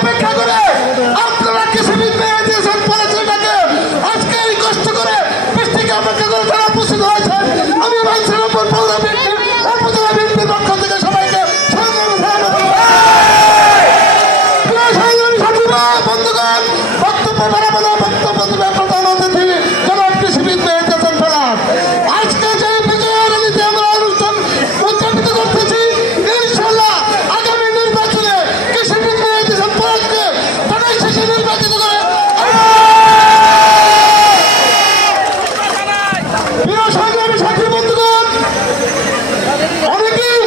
অপেক্ষা করে আপনারা কৃষিবিদ মেয়ে দিয়েছেন পলিসিটাকে আজকে এই কষ্ট করে বৃষ্টিকে অপেক্ষা করে তারা উপস্থিত হয়েছেন। আমি বাঞ্ছারামপুর পৌর উপজেলা বিএনপির পক্ষ থেকে সবাইকে বন্ধুগণ বক্তব্য বাড়াবো না, বক্তব্য দেবে প্রধান অতিথি জনাব কৃষিবিদ মেয়ে দিয়েছেন ফেরার। আজকে যে বিজয় র্যালিতে আমরা অনুষ্ঠান উদযাপিত করতেছি ইনশাআল্লাহ আগামী নির্বাচনে কৃষিবিদ মেয়ে দিয়েছেন ফেরারকে তারাই শেষে নির্বাচিত করে প্রিয় সংগ্রামী সাথী বন্ধুগণ, অনেকেই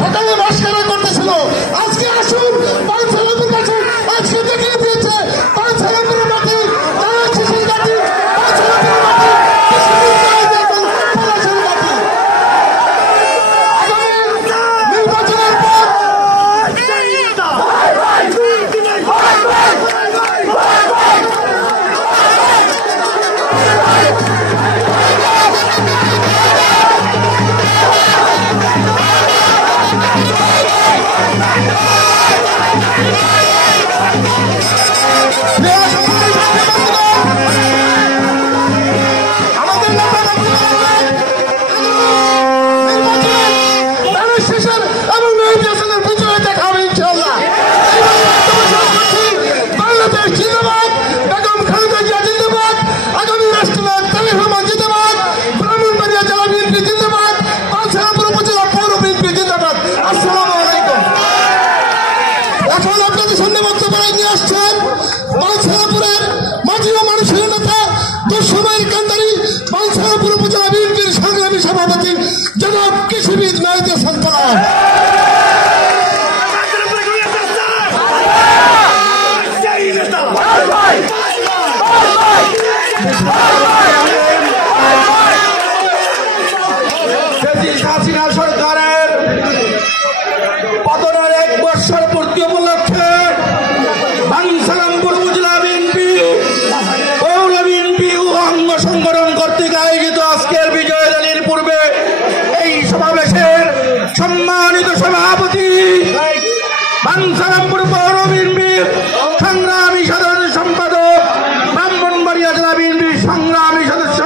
সকালে ভাস্কর করতেছিল আজকে আসুন বাঞ্ছারামপুর কাছে আজকে দেখিয়ে দিয়েছে বাঞ্ছারামপুরের মাটি তারা শিশির মাটি বাঞ্ছারামপুরের মাটি পলাশের মাটি। আগামী নির্বাচনের পর আমাদের শেষের এবং নির্বাচনের বিজয় দেখাবে ইনশাআল্লাহ। বাংলাদেশ জিন্দাবাদ, বেগম খালেদা জিয়া জিন্দাবাদ, আগামী রাষ্ট্রনায়ক তারেক রহমান জিন্দাবাদ, ব্রাহ্মণবাড়িয়া জেলা বিএনপি জিন্দাবাদ, বাঞ্ছারামপুর উপজেলা পৌর বিএনপি জিন্দাবাদ। আসসালামু আলাইকুম। এখন আপনাদের সামনে বক্তব্য নিয়ে আসছেন বাঞ্ছারামপুরের মাঝি ও মানুষের নেতা দুঃসময়ের কান্ডারি বাঞ্ছারামপুর উপজেলা বিএনপির সংগ্রামী সভাপতি জনাব কৃষিবিদ মেহেদী হাসান ফেরার। হাসিনা সরকারের পতনের 1 বছর পূর্তি উপলক্ষে বাঞ্ছারামপুর উপজেলা বিএনপি পৌর বিএনপি ও অঙ্গ সংগঠন কর্তৃক আয়োজিত আজকের বিজয় র্যালির পূর্বে এই সমাবেশের সম্মানিত সভাপতি বাঞ্ছারামপুর পৌর বিএনপির সংগ্রামী সাধারণ সম্পাদক ব্রাহ্মণবাড়িয়া জেলা বিএনপির সংগ্রামী সদস্য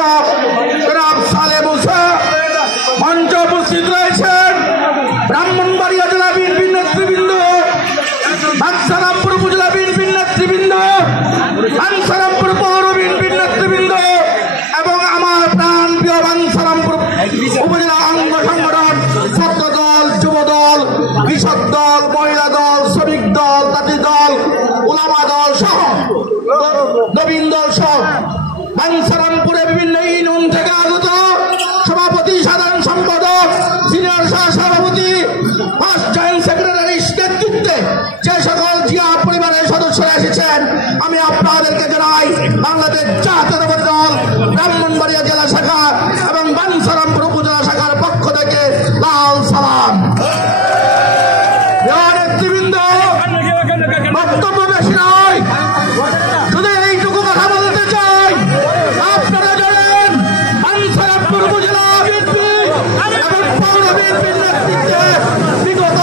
জনাব সালেহ মুসা মঞ্চ উপস্থিত রয়েছেন ব্রাহ্মণবাড়িয়া জেলা বিএনপির নেতৃবৃন্দ, বাঞ্ছারামপুর উপজেলা বিএনপির নেতৃবৃন্দ, বাঞ্ছারামপুর পৌর বিএনপির নেতৃবৃন্দ এবং আমার প্রাণ প্রিয় বাঞ্ছারামপুর উপজেলা অঙ্গ সংগঠন ছাত্র দল, যুব দল, কৃষক দল, মহিলা দল, শ্রমিক দল, তাঁতি দল, উলামা দল সহ নবীন দল সহ বাঞ্ছারামপুরে বিভিন্ন ইউনিয়ন থেকে আগত সভাপতি, সাধারণ সম্পাদক, সিনিয়র সভাপতি, ফার্স্ট জয়েন্ট সেক্রেটারির নেতৃত্বে যে সকল জিয়া পরিবারের সদস্যরা এসেছেন আমি আপনাদেরকে জানাই বাংলাদেশ জাতীয়তাবাদী দল ব্রাহ্মণবাড়িয়া জেলা শাখা এবং বাঞ্ছারামপুর উপজেলা শাখার পক্ষ থেকে লাল সালাম। নেতৃবৃন্দ, বক্তব্য বেশি নয়, শুধু এইটুকু কথা বলতে চাই। আপনারা জানেন বাঞ্ছারামপুর উপজেলা বিএনপি এবং পৌর বিএনপির নেতৃত্বে বিগত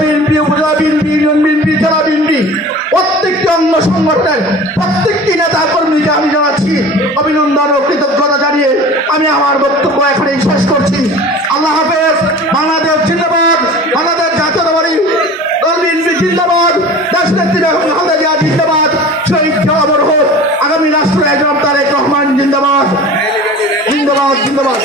বিএনপি, উপজেলা বিএনপি, ইউনিয়ন বিএনপি, জেলা বিএনপি প্রত্যেকটি অঙ্গ সংগঠনের প্রত্যেকটি নেতা কর্মীকে আমি জানাচ্ছি অভিনন্দন ও কৃতজ্ঞতা জানিয়ে আমি আমার বক্তব্য এখানেই শেষ করছি। আল্লাহ হাফেজ। বাংলাদেশ জিন্দাবাদ, বাংলাদেশ জাতীয়তাবাদী দল বিএনপি জিন্দাবাদ, দেশনেত্রী বেগম খালেদা জিয়া জিন্দাবাদ, শহীদ অমর হোক আগামী রাষ্ট্রনায়ক জনাব তারেক রহমান জিন্দাবাদ, জিন্দাবাদ, জিন্দাবাদ।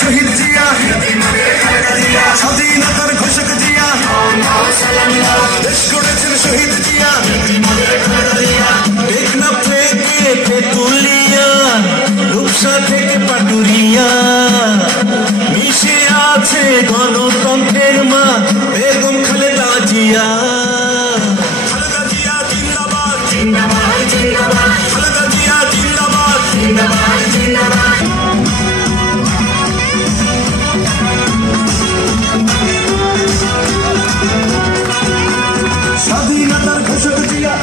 শহীদ জিয়া, স্বাধীনতার ঘোষক জিয়া, দেশ গড়েছেন শহীদ জিয়া, টেকনাফ থেকে তেতুলিয়া, রূপসা থেকে পাটুরিয়া, মিশে আছে গণতন্ত্রের মা বেগম খালেদা জিয়া। খালেদা জিয়া জিন্দাবাদ, জিন্দাবাদ জিন্দাবাদ, খালেদা জিয়া জিন্দাবাদ, জিন্দাবাদ জিন্দাবাদ। স্বাধীনতার ঘোষক জিয়া।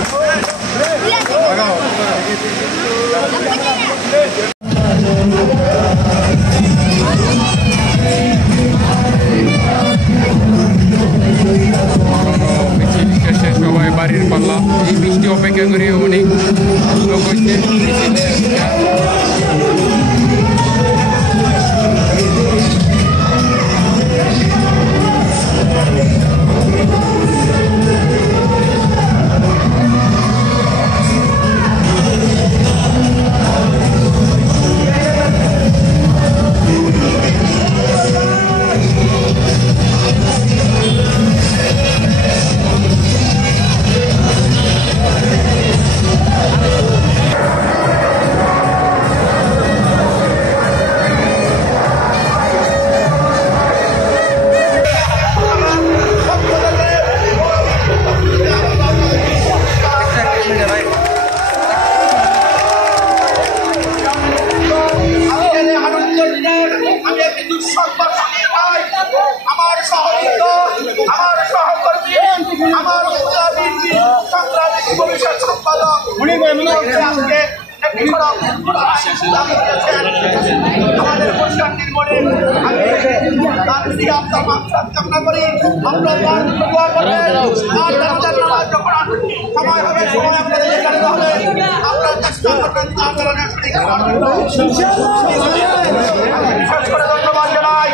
শেষে সবাই বাড়ির পাল্লা এই বৃষ্টি অপেক্ষা করে অনেক লোক হচ্ছে আমার সহযোগিতা, আমার সহকর্মী, আমার সংগ্রামী ভবিষ্যৎ সম্পাদক আজকে আমাদের পুরস্কার নির্মণে আমি তার দিকে আপনার মাফরাত কামনা করি। আমরা দোয়া করবেন আর নামাজ যখন সময় হবে, সময় আপনাদের জানাতে হবে, আমরা চেষ্টা করবেন আন্দোলনের বিশেষ করে ধন্যবাদ জানাই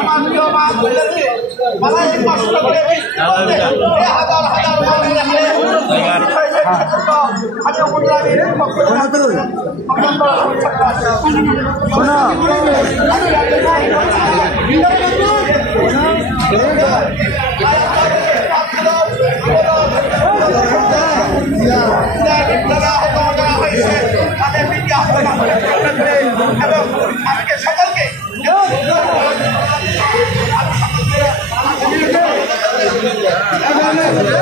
আমার প্রিয় মা বোনেদেরকে। বালাই কষ্ট করে হাজার হাজার মানুষের আমি উপজেলার পক্ষ এবং আজকে সকলকে Hadi